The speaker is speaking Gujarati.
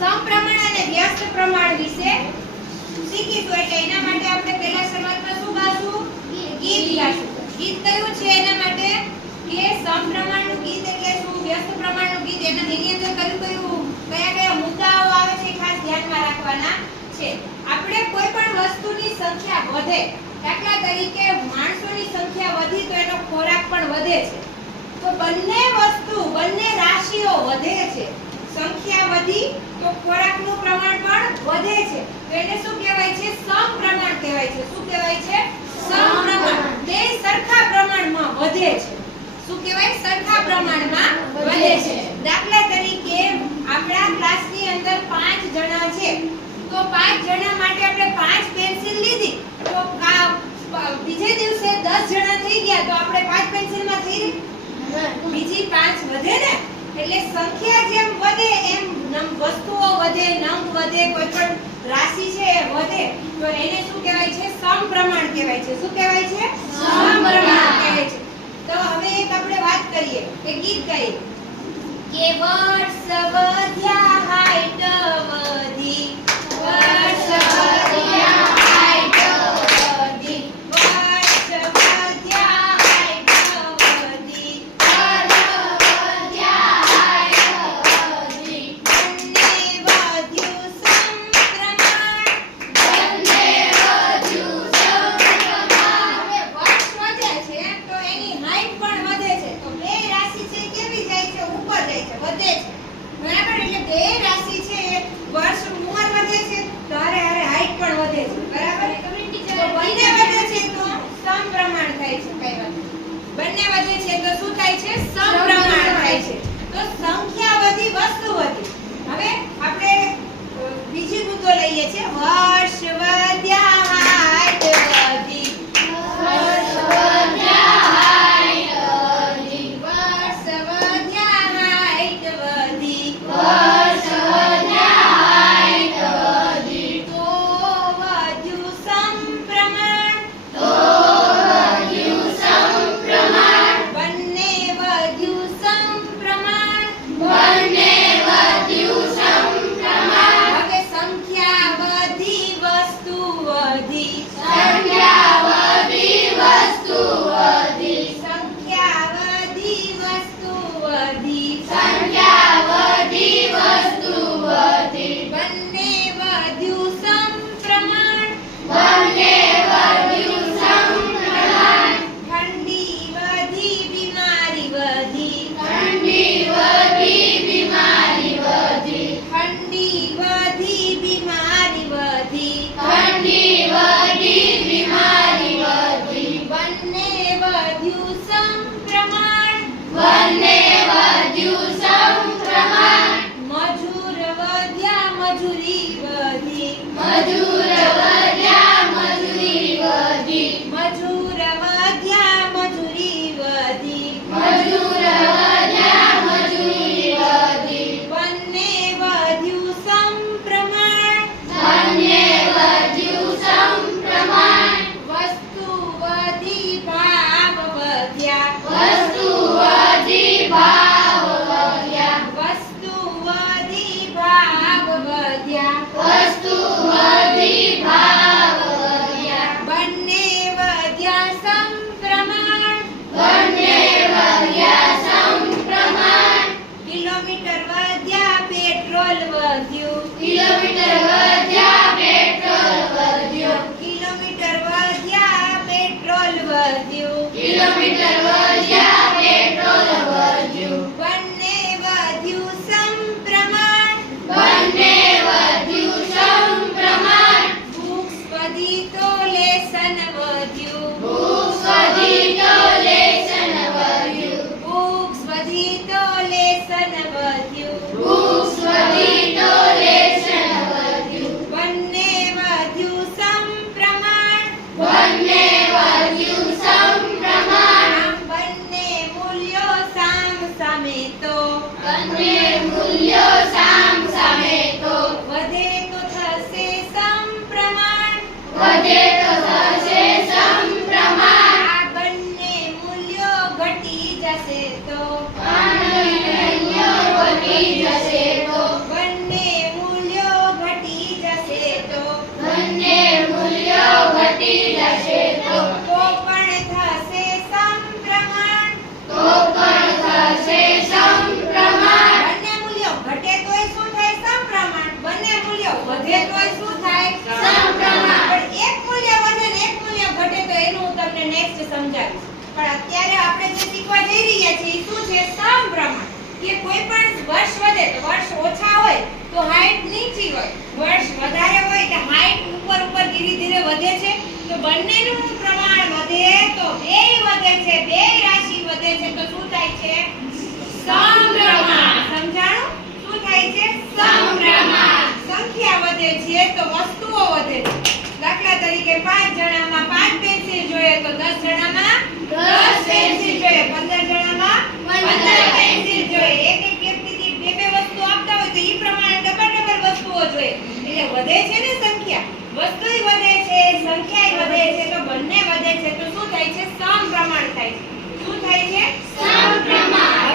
સમપ્રમાણ અને વ્યસ્ત પ્રમાણ વિશે શીખીશું. એટલે એના માટે આપણે પહેલા શરૂઆતમાં શું ગાશું? ગીત ગાશું. ગીત કયું છે એના માટે? કે સમપ્રમાણનું ગીત એટલે શું? વ્યસ્ત પ્રમાણનું ગીત. એના એની અંદર કયું કયું, કયા કયા મુદ્દાઓ આવે છે ખાસ ધ્યાનમાં રાખવાના છે. આપણે કોઈ પણ વસ્તુની સંખ્યા વધે, દાખલા તરીકે માણસોની સંખ્યા વધી તો એનો ખોરાક પણ વધે છે. તો બંને વસ્તુ, બંને રાશિઓ વધે છે. સંખ્યા વધી તો ખોરાકનું પ્રમાણ પણ વધે છે. તો એને શું કહેવાય છે? સમપ્રમાણ કહેવાય છે. શું કહેવાય છે? સમપ્રમાણ. બે સરખા પ્રમાણમાં વધે છે. શું કહેવાય? સરખા પ્રમાણમાં વધે છે. દાખલા તરીકે આપણા ક્લાસની અંદર પાંચ જણા છે. તો પાંચ જણા માટે આપણે પાંચ પેન્સિલ લીધી. તો બીજે દિવસે 10 જણા થઈ ગયા. તો આપણે પાંચ પેન્સિલમાં થઈ રહી બીજી પાંચ વધે ને? એટલે સંખ્યા જેમ વધે એમ વસ્તુઓ વધે નંગ વધે, કોઈ પણ રાશિ છે એ વધે, તો એને શું કહેવાય છે? સમપ્રમાણ કહેવાય છે. શું કહેવાય છે? સમપ્રમાણ કહેવાય છે. તો હવે એક આપણે વાત કરીએ, એક ગીત ગાઈએ. કે વર્ષ વધ્યા Vậy! વસ્તુ વધી I said never you કે કોઈ પણ વર્ષ વધે તો વર્ષ ઓછા હોય તો હાઈટ નીચી હોય. વર્ષ વધારે હોય તો હાઈટ ઉપર ઉપર ધીરે ધીરે વધે છે. તો બંનેનું પ્રમાણ વધે તો બે વધે છે, બે રાશિ વધે છે. તો શું થાય છે? સમપ્રમાણ. સમજાણો? શું થાય છે? સમપ્રમાણ. સંખ્યા વધે છે તો વસ્તુઓ વધે છે ને સંખ્યા? વસ્તુય વધે છે, સંખ્યાય વધે છે, તો બંને વધે છે, તો શું થાય છે? સમપ્રમાણ થાય છે.